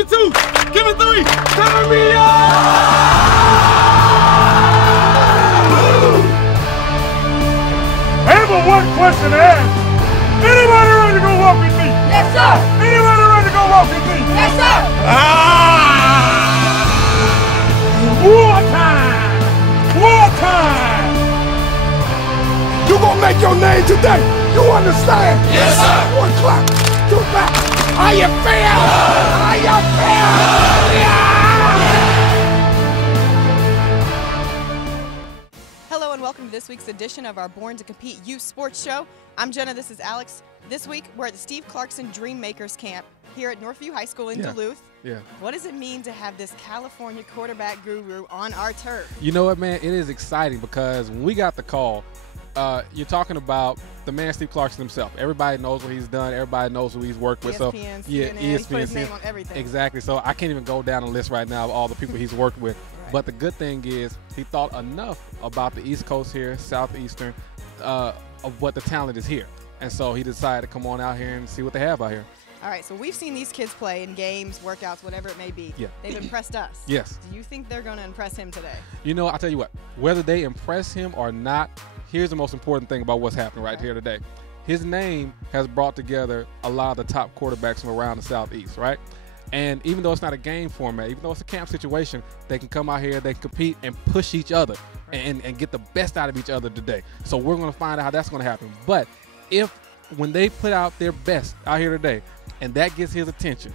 me 2. Give me 3. Turn me on! I have one question to ask. Anybody ready to go walk with me? Yes, sir. Anybody ready to go walk with me? Yes, sir. War time! War time! You gonna make your name today. You understand? Yes, sir. 1 o'clock. 2 o'clock. How you feel? How you feel? Hello and welcome to this week's edition of our Born to Compete Youth Sports Show. I'm Jenna, this is Alex. This week we're at the Steve Clarkson Dream Makers Camp here at Northview High School in Duluth. Yeah. What does it mean to have this California quarterback guru on our turf? You know what, man? It is exciting because when we got the call, you're talking about the man Steve Clarkson himself. Everybody knows what he's done. Everybody knows who he's worked with. ESPN, so yeah, CNN, ESPN, he put his name on everything. Exactly. So I can't even go down a list right now of all the people he's worked with. Right. But the good thing is he thought enough about the East Coast here, Southeastern, of what the talent is here. And so he decided to come on out here and see what they have out here. All right, so we've seen these kids play in games, workouts, whatever it may be. Yeah. They've impressed us. Yes. Do you think they're going to impress him today? You know, I'll tell you what, whether they impress him or not, here's the most important thing about what's happening right here today. His name has brought together a lot of the top quarterbacks from around the Southeast, right? And even though it's not a game format, even though it's a camp situation, they can come out here, they can compete and push each other and get the best out of each other today. So we're going to find out how that's going to happen. But when they put out their best out here today and that gets his attention,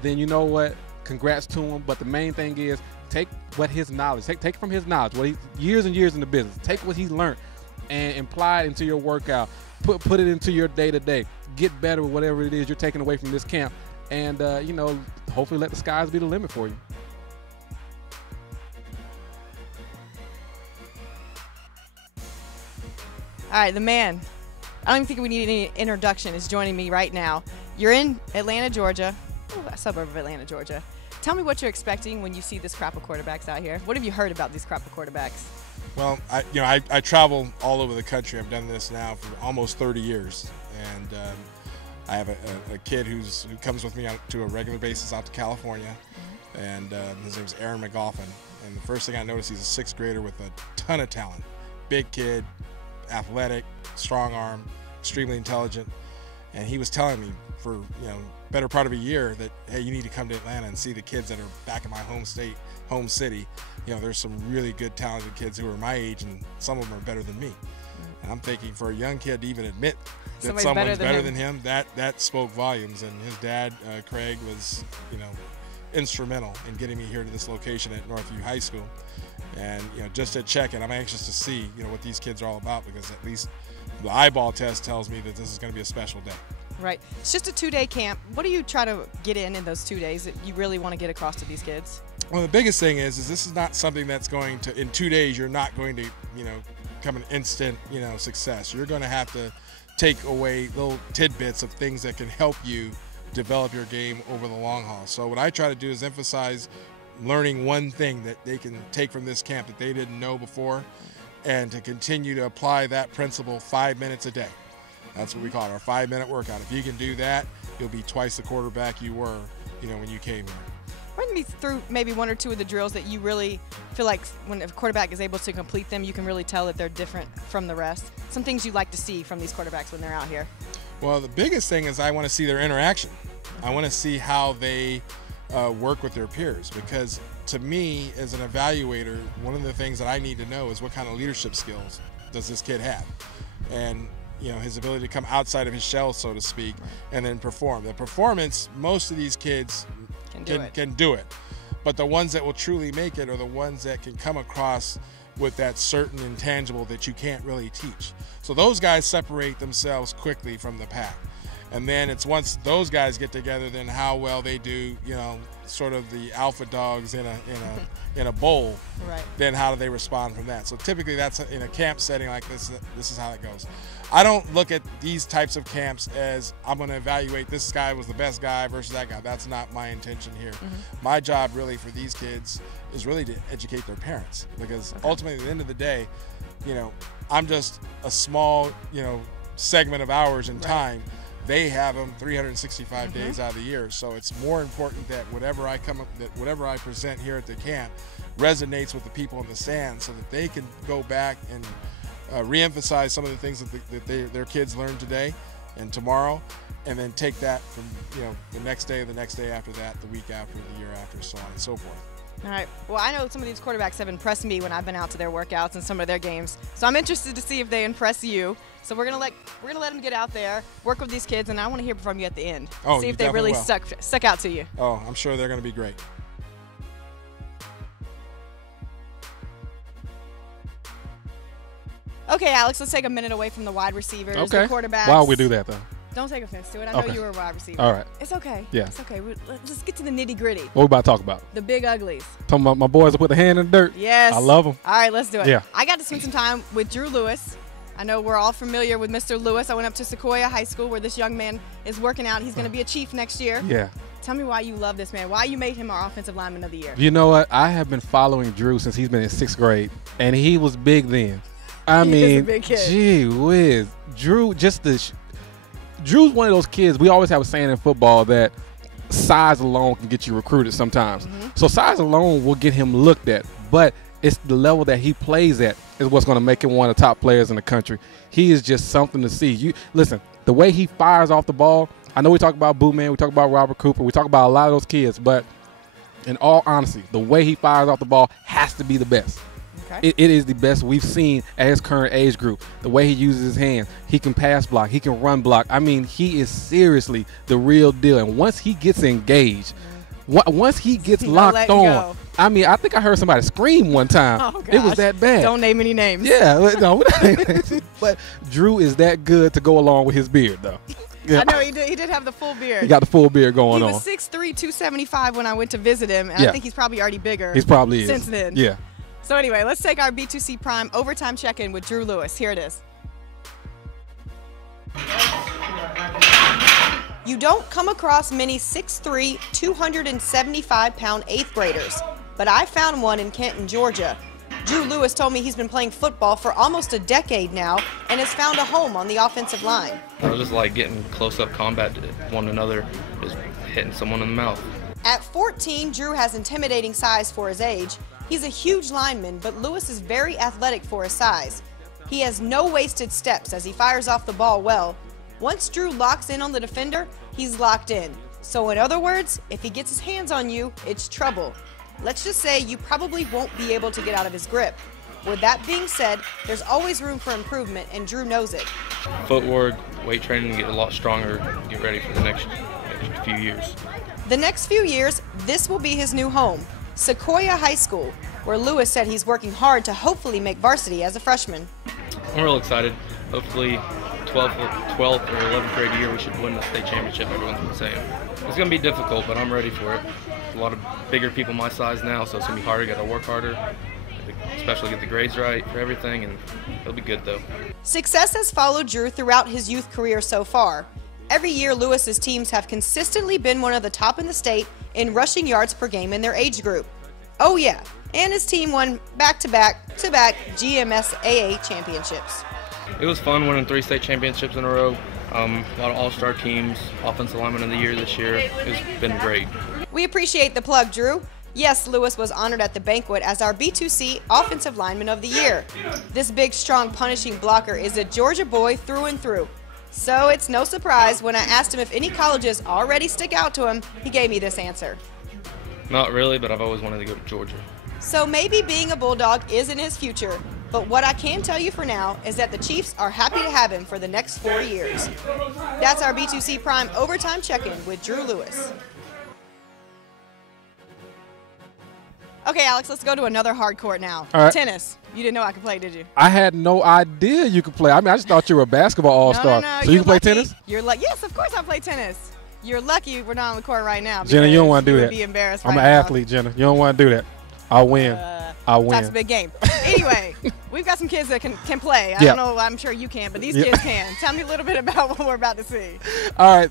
then you know what? Congrats to him. But the main thing is take what his knowledge, take from his knowledge, what he's years and years in the business, take what he's learned and apply it into your workout, put it into your day-to-day, get better with whatever it is you're taking away from this camp, and you know, hopefully let the skies be the limit for you. All right, the man, I don't even think we need any introduction, is joining me right now. You're in Atlanta, Georgia, a suburb of Atlanta, Georgia. Tell me what you're expecting when you see this crop of quarterbacks out here. What have you heard about these crop of quarterbacks? Well, I travel all over the country. I've done this now for almost 30 years, and I have a kid who comes with me out to a regular basis out to California, and his name's Aaron McGoffin. And the first thing I noticed, he's a 6th grader with a ton of talent. Big kid, athletic, strong arm, extremely intelligent. And he was telling me for better part of a year that, hey, you need to come to Atlanta and see the kids that are back in my home state, home city. There's some really good talented kids who are my age, and some of them are better than me. And I'm thinking for a young kid to even admit that someone's better than him, that spoke volumes. And his dad, Craig, was instrumental in getting me here to this location at Northview High School. And just to check it, I'm anxious to see what these kids are all about, because at least the eyeball test tells me that this is going to be a special day. Right. It's just a 2-day camp. What do you try to get in those 2 days that you really want to get across to these kids? Well, the biggest thing is this is not something that's going to, in 2 days, you're not going to, come an instant, success. You're going to have to take away little tidbits of things that can help you develop your game over the long haul. So what I try to do is emphasize learning one thing that they can take from this camp that they didn't know before, and to continue to apply that principle 5 minutes a day. That's what we call it, our 5-minute workout. If you can do that, you'll be twice the quarterback you were, when you came here. Run me through maybe 1 or 2 of the drills that you really feel like when a quarterback is able to complete them, you can really tell that they're different from the rest. Some things you like to see from these quarterbacks when they're out here. Well, the biggest thing is I want to see their interaction. I want to see how they work with their peers, because to me, as an evaluator, one of the things that I need to know is what kind of leadership skills does this kid have, and his ability to come outside of his shell, so to speak, and then perform. The performance, most of these kids can do it, but the ones that will truly make it are the ones that can come across with that certain intangible that you can't really teach. So those guys separate themselves quickly from the pack. And then it's once those guys get together, then how well they do, sort of the alpha dogs in a bowl. Right. Then how do they respond from that? So typically that's in a camp setting like this. This is how it goes. I don't look at these types of camps as I'm going to evaluate this guy was the best guy versus that guy. That's not my intention here. My job really for these kids is really to educate their parents, because ultimately at the end of the day, I'm just a small, segment of hours in time they have them 365 days out of the year. So it's more important that whatever I present here at the camp resonates with the people in the stands, so that they can go back and reemphasize some of the things that their kids learned today and tomorrow, and then take that from the next day, the next day after that, the week after, the year after, so on and so forth. All right. Well, I know some of these quarterbacks have impressed me when I've been out to their workouts and some of their games. So I'm interested to see if they impress you. So we're gonna let them get out there, work with these kids, and I want to hear from you at the end. Oh, see if they really stuck out to you. Oh, I'm sure they're going to be great. Okay, Alex, let's take a minute away from the wide receivers, the quarterbacks. Why would we do that, though? Don't take offense to it. I know you were a wide receiver. All right. It's okay. Yeah. It's okay. Let's get to the nitty-gritty. What we about to talk about? The big uglies. Talking about my boys that put the hand in the dirt. Yes. I love them. All right, let's do it. Yeah. I got to spend some time with Drew Lewis. I know we're all familiar with Mr. Lewis. I went up to Sequoia High School where this young man is working out. He's going to be a Chief next year. Yeah. Tell me why you love this man. Why you made him our Offensive Lineman of the Year. You know what? I have been following Drew since he's been in 6th grade, and he was big then. He is a big kid. Gee whiz. Drew's one of those kids. We always have a saying in football that size alone can get you recruited sometimes. So size alone will get him looked at, but it's the level that he plays at is what's going to make him one of the top players in the country. He is just something to see. Listen, the way he fires off the ball, I know we talk about Boo Man, we talk about Robert Cooper, we talk about a lot of those kids, but in all honesty, the way he fires off the ball has to be the best. Okay. It is the best we've seen at his current age group. The way he uses his hands, he can pass block, he can run block. I mean, he is seriously the real deal. And once he gets engaged, once he gets locked on, I mean, I think I heard somebody scream one time. Oh, it was that bad. Don't name any names. Yeah, no, but Drew is that good to go along with his beard, though. Yeah. I know he did have the full beard. He got the full beard going on. He was 6'3", 275 when I went to visit him, and I think he's probably already bigger. He's probably since then. Yeah. So anyway, let's take our B2C Prime overtime check-in with Drew Lewis. Here it is. You don't come across many 6'3", 275-pound 8th graders, but I found one in Hinton, Georgia. Drew Lewis told me he's been playing football for almost a decade now and has found a home on the offensive line. I was just like getting close-up combat to one another, just hitting someone in the mouth. At 14, Drew has intimidating size for his age. He's a huge lineman, but Lewis is very athletic for his size. He has no wasted steps as he fires off the ball well. Once Drew locks in on the defender, he's locked in. So in other words, if he gets his hands on you, it's trouble. Let's just say you probably won't be able to get out of his grip. With that being said, there's always room for improvement, and Drew knows it. Footwork, weight training, get a lot stronger, get ready for the next few years. The next few years, this will be his new home, Sequoia High School, where Lewis said he's working hard to hopefully make varsity as a freshman. I'm real excited. Hopefully 12th or 11th grade year we should win the state championship, everyone's been saying. It's going to be difficult, but I'm ready for it. A lot of bigger people my size now, so it's going to be harder. Got to work harder, especially get the grades right for everything, and it'll be good though. Success has followed Drew throughout his youth career so far. Every year, Lewis's teams have consistently been one of the top in the state in rushing yards per game in their age group. Oh yeah, and his team won back-to-back GMSAA championships. It was fun winning 3 state championships in a row. A lot of all-star teams, offensive lineman of the year this year. It's been great. We appreciate the plug, Drew. Yes, Lewis was honored at the banquet as our B2C Offensive Lineman of the Year. This big, strong, punishing blocker is a Georgia boy through and through. So it's no surprise when I asked him if any colleges already stick out to him, he gave me this answer. Not really, but I've always wanted to go to Georgia. So maybe being a Bulldog is in his future, but what I can tell you for now is that the Chiefs are happy to have him for the next 4 years. That's our B2C Prime Overtime Check-In with Drew Lewis. Okay, Alex, let's go to another hard court now. All right. Tennis. You didn't know I could play, did you? I had no idea you could play. I mean, I just thought you were a basketball all-star. No. So you can play tennis? You're like, yes, of course I play tennis. You're lucky we're not on the court right now. Jenna, you don't want to do that. You would be embarrassed I'm right an now. athlete, Jenna. You don't want to do that. I'll win. I'll win. That's a big game. Anyway, we've got some kids that can play. I don't know. I'm sure you can, but these kids can. Tell me a little bit about what we're about to see. All right.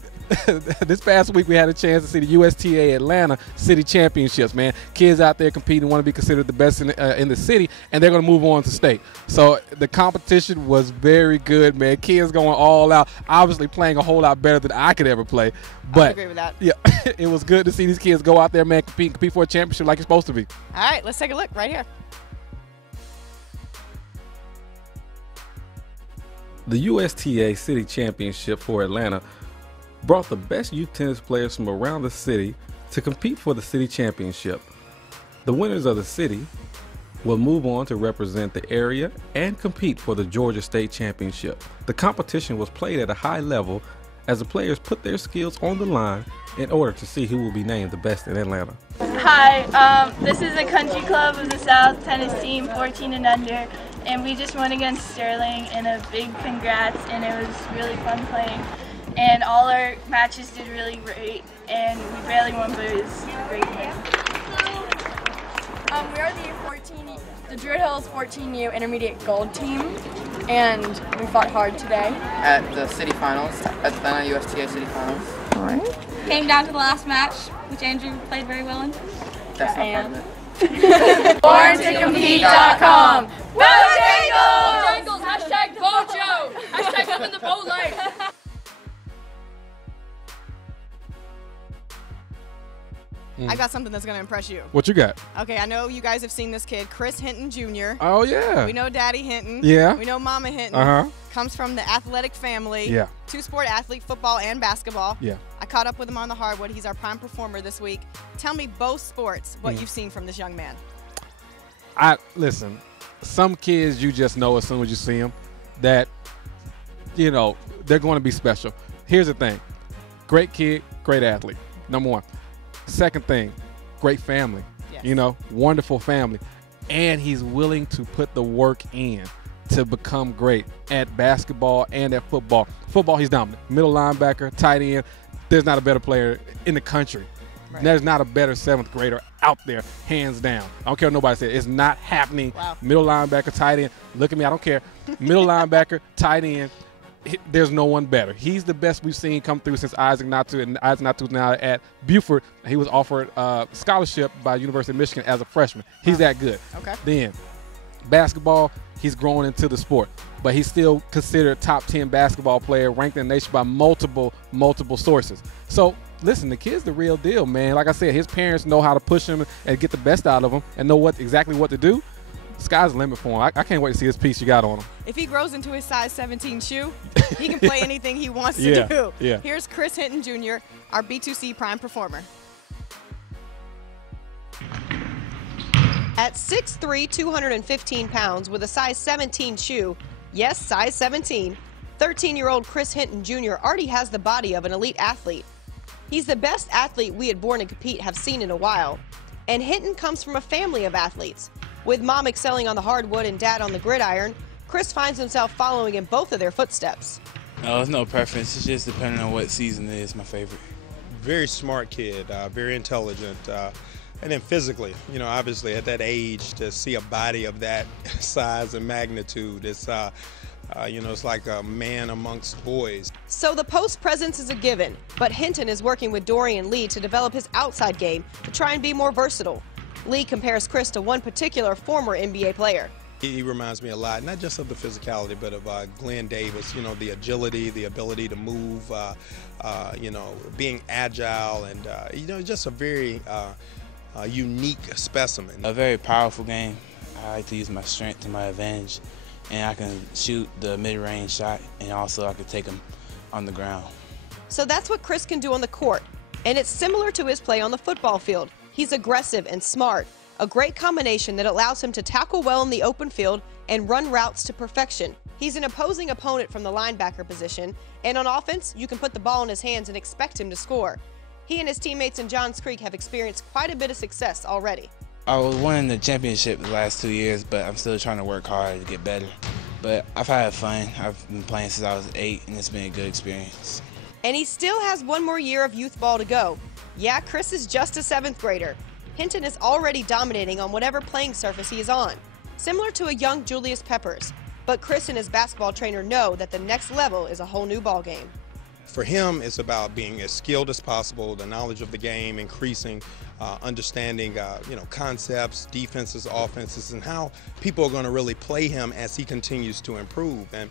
this past week we had a chance to see the USTA Atlanta City Championships, man. Kids out there competing want to be considered the best in the city, and they're going to move on to state. So the competition was very good, man. Kids going all out, obviously playing a whole lot better than I could ever play. But I agree with that. Yeah, it was good to see these kids go out there, man, compete for a championship like it's supposed to be. All right, let's take a look right here. The USTA City Championship for Atlanta brought the best youth tennis players from around the city to compete for the city championship. The winners of the city will move on to represent the area and compete for the Georgia State Championship. The competition was played at a high level as the players put their skills on the line in order to see who will be named the best in Atlanta. Hi, this is the Country Club of the South tennis team, 14 and under, and we just won against Sterling, and a big congrats, and it was really fun playing. And all our matches did really great, and we barely won, but it was a great win. We are the Druid Hills 14U Intermediate Gold team, and we fought hard today. At the city finals, at the Atlanta USTA city finals. All right. Came down to the last match, which Andrew played very well in. That's not part of it. BornToCompete.com. Bojangles! Hashtag Bojo! Hashtag living the bow life! I got something that's going to impress you. What you got? Okay, I know you guys have seen this kid, Chris Hinton Jr. Oh, yeah. We know Daddy Hinton. Yeah. We know Mama Hinton. Uh-huh. Comes from the athletic family. Yeah. Two-sport athlete, football and basketball. Yeah. I caught up with him on the hardwood. He's our prime performer this week. Tell me both sports what you've seen from this young man. Listen, some kids you just know as soon as you see them that, you know, they're going to be special. Here's the thing. Great kid, great athlete. Number one. Second thing, great family. Yes. You know, wonderful family. And he's willing to put the work in to become great at basketball and at football. Football, he's dominant. Middle linebacker, tight end. There's not a better player in the country. Right. There's not a better seventh grader out there, hands down. I don't care what nobody says. It's not happening. Wow. Middle linebacker, tight end. Look at me, I don't care. Middle linebacker, tight end. There's no one better. He's the best we've seen come through since Isaac Natu, and Isaac Natu's now at Buford. He was offered a scholarship by University of Michigan as a freshman. He's that good. Okay. Then basketball, he's growing into the sport, but he's still considered top 10 basketball player, ranked in the nation by multiple sources. So listen, the kid's the real deal, man. Like I said, his parents know how to push him and get the best out of him and know exactly what to do. Sky's the limit for him. I can't wait to see this piece you got on him. If he grows into his size 17 shoe, he can play anything he wants to do. Yeah. Here's Chris Hinton Jr., our B2C prime performer. At 6'3", 215 pounds with a size 17 shoe, yes, size 17, 13-year-old Chris Hinton Jr. already has the body of an elite athlete. He's the best athlete we at Born to Compete have seen in a while. And Hinton comes from a family of athletes. With mom excelling on the hardwood and dad on the gridiron, Chris finds himself following in both of their footsteps. There's no preference. It's just depending on what season it is, my favorite. Very smart kid, very intelligent, and then physically, you know, obviously at that age to see a body of that size and magnitude, it's, you know, it's like a man amongst boys. So the post presence is a given, but Hinton is working with Dorian Lee to develop his outside game to try and be more versatile. Lee compares Chris to one particular former NBA player. He reminds me a lot, not just of the physicality, but of Glenn Davis, you know, the agility, the ability to move, you know, being agile, and, you know, just a very unique specimen. A very powerful game. I like to use my strength to my advantage, and I can shoot the mid-range shot, and also I can take them on the ground. So that's what Chris can do on the court, and it's similar to his play on the football field. He's aggressive and smart, a great combination that allows him to tackle well in the open field and run routes to perfection. He's an opposing opponent from the linebacker position, and on offense, you can put the ball in his hands and expect him to score. He and his teammates in Johns Creek have experienced quite a bit of success already. I was winning the championship the last 2 years, but I'm still trying to work hard to get better. But I've had fun. I've been playing since I was 8, and it's been a good experience. And he still has one more year of youth ball to go. Yeah, Chris is just a 7th grader. Hinton is already dominating on whatever playing surface he is on, similar to a young Julius Peppers. But Chris and his basketball trainer know that the next level is a whole new ball game. for him, it's about being as skilled as possible, the knowledge of the game, increasing, understanding, concepts, defenses, offenses, and how people are going to really play him as he continues to improve. And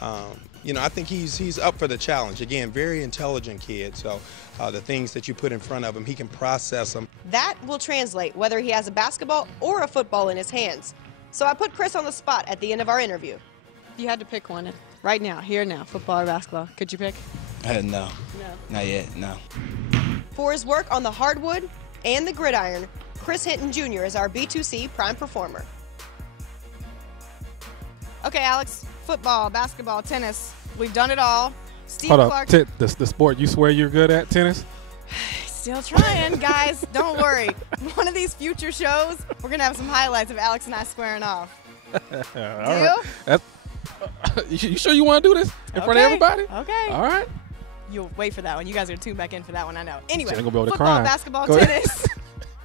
I think he's up for the challenge. Again, very intelligent kid. So the things that you put in front of him, he can process them. That will translate whether he has a basketball or a football in his hands. So I put Chris on the spot at the end of our interview. If you had to pick one right now, here now, football or basketball, could you pick? No. No. Not yet, no. For his work on the hardwood and the gridiron, Chris Hinton Jr. is our B2C prime performer. Okay, Alex, football, basketball, tennis, we've done it all. Steve Hold Clark. up, the sport you swear you're good at, tennis? Still trying, guys. Don't worry. One of these future shows, we're going to have some highlights of Alex and I squaring off. All right. You sure you want to do this in front of everybody? Okay. All right. You'll wait for that one. You guys are going to tune back in for that one, I know. Anyway, Gonna be able to football, cry. basketball, Go ahead. tennis.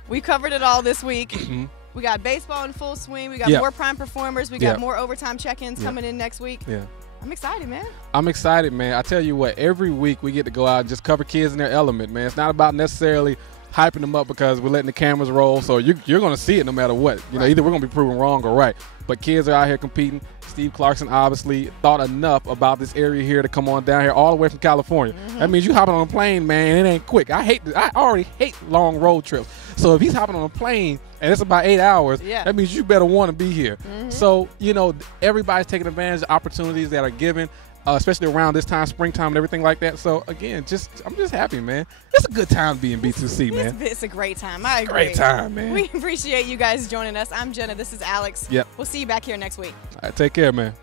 We covered it all this week. Mhm. We got baseball in full swing. We got Yeah. more prime performers. We got more overtime check-ins coming in next week. Yeah. I'm excited, man. I'm excited, man. I tell you what, every week we get to go out and just cover kids in their element, man. It's not about necessarily hyping them up because we're letting the cameras roll. So you're going to see it no matter what. You know, either we're going to be proven wrong or right. But kids are out here competing. Steve Clarkson obviously thought enough about this area here to come on down here all the way from California. That means you hopping on a plane, man, and it ain't quick. I already hate long road trips. So if he's hopping on a plane and it's about 8 hours, that means you better want to be here. So, everybody's taking advantage of opportunities that are given, especially around this time, springtime and everything like that. So, again, I'm just happy, man. It's a good time being B2C, man. It's a great time. I agree. Great time, man. We appreciate you guys joining us. I'm Jenna. This is Alex. Yep. We'll see you back here next week. All right, take care, man.